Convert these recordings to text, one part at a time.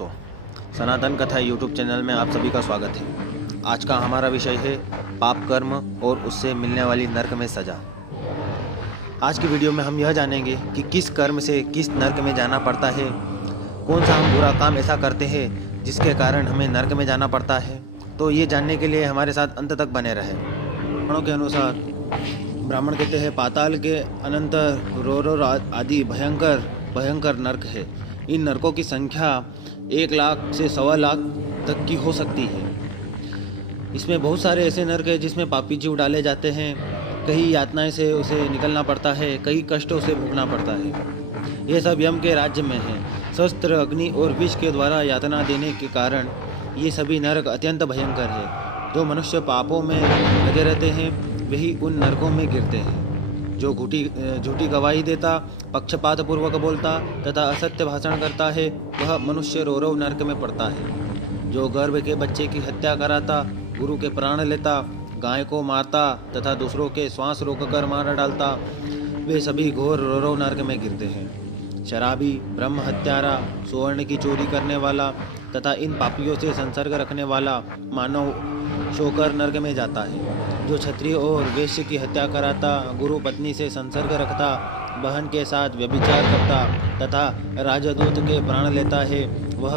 दोस्तों, सनातन कथा YouTube channel में आप सभी का स्वागत है। आज का हमारा विषय है पाप कर्म और उससे मिलने वाली नरक में सजा। आज की वीडियो में हम यह जानेंगे कि किस कर्म से किस नरक में जाना पड़ता है, कौन सा हम बुरा काम ऐसा करते हैं जिसके कारण हमें नरक में जाना पड़ता है। तो ये जानने के लिए हमारे साथ अंत तक बने रहे। ब्राह्मणों के अनुसार ब्राह्मण कहते हैं पाताल के अनंतर रोर आदि भयंकर नरक है। इन नरकों की संख्या 1 लाख से 1.25 लाख तक की हो सकती है। इसमें बहुत सारे ऐसे नरक हैं जिसमें पापी जीव डाले जाते हैं। कई यातनाएं से उसे निकलना पड़ता है, कई कष्ट उसे भोगना पड़ता है। ये सब यम के राज्य में है। शस्त्र, अग्नि और विष के द्वारा यातना देने के कारण ये सभी नरक अत्यंत भयंकर है। जो मनुष्य पापों में लगे रहते हैं वही उन नरकों में गिरते हैं। जो झूठी गवाही देता, पक्षपात पूर्वक बोलता तथा असत्य भाषण करता है वह मनुष्य रोरव नरक में पड़ता है। जो गर्भ के बच्चे की हत्या कराता, गुरु के प्राण लेता, गाय को मारता तथा दूसरों के श्वास रोककर मार डालता, वे सभी घोर रोरव नरक में गिरते हैं। शराबी, ब्रह्म हत्यारा, सुवर्ण की चोरी करने वाला तथा इन पापियों से संसर्ग रखने वाला मानव शोकर नरक में जाता है। जो क्षत्रिय और वैश्य की हत्या कराता, गुरु पत्नी से संसर्ग रखता, बहन के साथ व्यभिचार करता तथा राजदूत के प्राण लेता है वह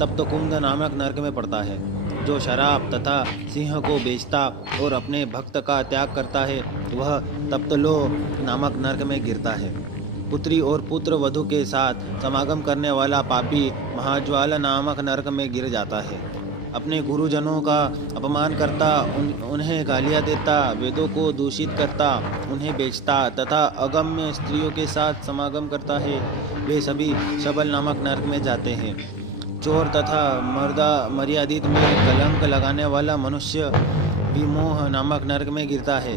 तप्तकुंड नामक नरक में पड़ता है। जो शराब तथा सिंह को बेचता और अपने भक्त का त्याग करता है वह तप्तलो नामक नरक में गिरता है। पुत्री और पुत्र वधु के साथ समागम करने वाला पापी महाज्वाल नामक नरक में गिर जाता है। अपने गुरुजनों का अपमान करता, उन्हें गालियाँ देता, वेदों को दूषित करता, उन्हें बेचता तथा अगम्य स्त्रियों के साथ समागम करता है, वे सभी शबल नामक नरक में जाते हैं। चोर तथा मर्यादित में कलंक लगाने वाला मनुष्य विमोह नामक नरक में गिरता है।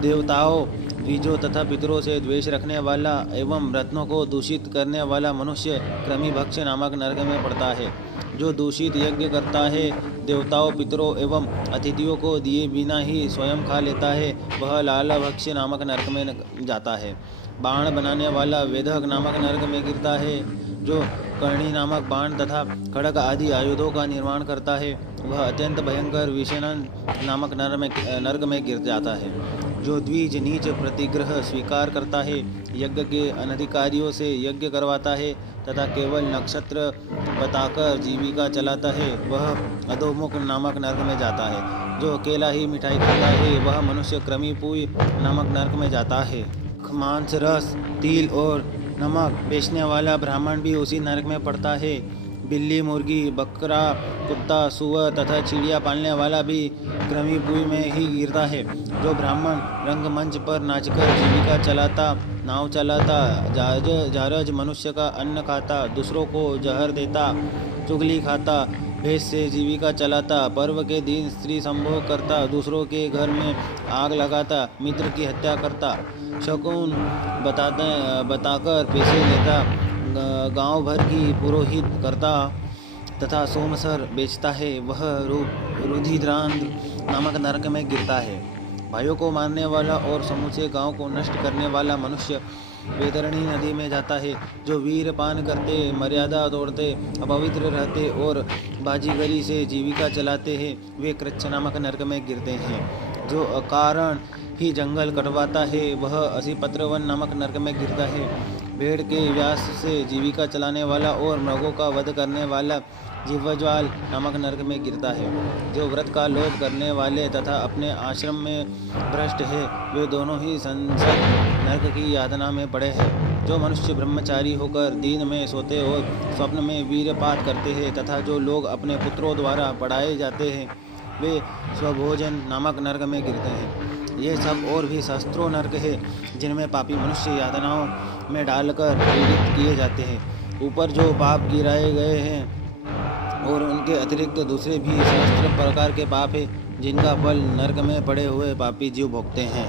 देवताओं, द्विजों तथा पितरों से द्वेष रखने वाला एवं रत्नों को दूषित करने वाला मनुष्य कृमि भक्ष्य नामक नरक में पड़ता है। जो दूषित यज्ञ करता है, देवताओं, पितरों एवं अतिथियों को दिए बिना ही स्वयं खा लेता है वह लाल भक्ष्य नामक नरक में जाता है। बाण बनाने वाला वेदक नामक नरक में गिरता है। जो कर्णी नामक बाण तथा खड़ग आदि आयुधों का निर्माण करता है वह अत्यंत भयंकर विषणन नामक नरक में गिर जाता है। जो द्विज नीच प्रतिग्रह स्वीकार करता है, यज्ञ के अनधिकारियों से यज्ञ करवाता है तथा केवल नक्षत्र बताकर जीविका चलाता है वह अधोमुख नामक नरक में जाता है। जो अकेला ही मिठाई खाता है वह मनुष्य कृमिपुई नामक नरक में जाता है। मांस, रस, तिल और नमक बेचने वाला ब्राह्मण भी उसी नरक में पड़ता है। बिल्ली, मुर्गी, बकरा, कुत्ता, सुअर तथा चिड़िया पालने वाला भी कृमिपुई में ही गिरता है। जो ब्राह्मण रंगमंच पर नाचकर जीविका चलाता, नाव चलाता, जारज मनुष्य का अन्न खाता, दूसरों को जहर देता, चुगली खाता, भेष से जीविका चलाता, पर्व के दिन स्त्री संभोग करता, दूसरों के घर में आग लगाता, मित्र की हत्या करता, शकुन बताकर पैसे लेता, गांव भर की पुरोहित करता तथा सोमसर बेचता है वह रुधिरांध्र नामक नरक में गिरता है। भाइयों को मारने वाला और समूचे गांव को नष्ट करने वाला मनुष्य वैतरणी नदी में जाता है। जो वीर पान करते, मर्यादा तोड़ते, अपवित्र रहते और बाजीगरी से जीविका चलाते हैं वे कृच्छ नामक नरक में गिरते हैं। जो अकारण ही जंगल कटवाता है वह असिपत्रवन नामक नरक में गिरता है। भेड़ के व्यास से जीविका चलाने वाला और मृगों का वध करने वाला जीवज्वाल नामक नरक में गिरता है। जो व्रत का लोभ करने वाले तथा अपने आश्रम में भ्रष्ट है वे दोनों ही संसद नरक की यातना में पड़े हैं। जो मनुष्य ब्रह्मचारी होकर दिन में सोते और स्वप्न में वीरपात करते हैं तथा जो लोग अपने पुत्रों द्वारा पढ़ाए जाते हैं वे स्वभोजन नामक नरक में गिरते हैं। ये सब और भी सहस्त्रों नरक है जिनमें पापी मनुष्य यातनाओं में डालकर पीड़ित किए जाते हैं। ऊपर जो पाप गिराए गए हैं और उनके अतिरिक्त दूसरे भी सहस्त्र प्रकार के पाप हैं जिनका फल नरक में पड़े हुए पापी जीव भोगते हैं।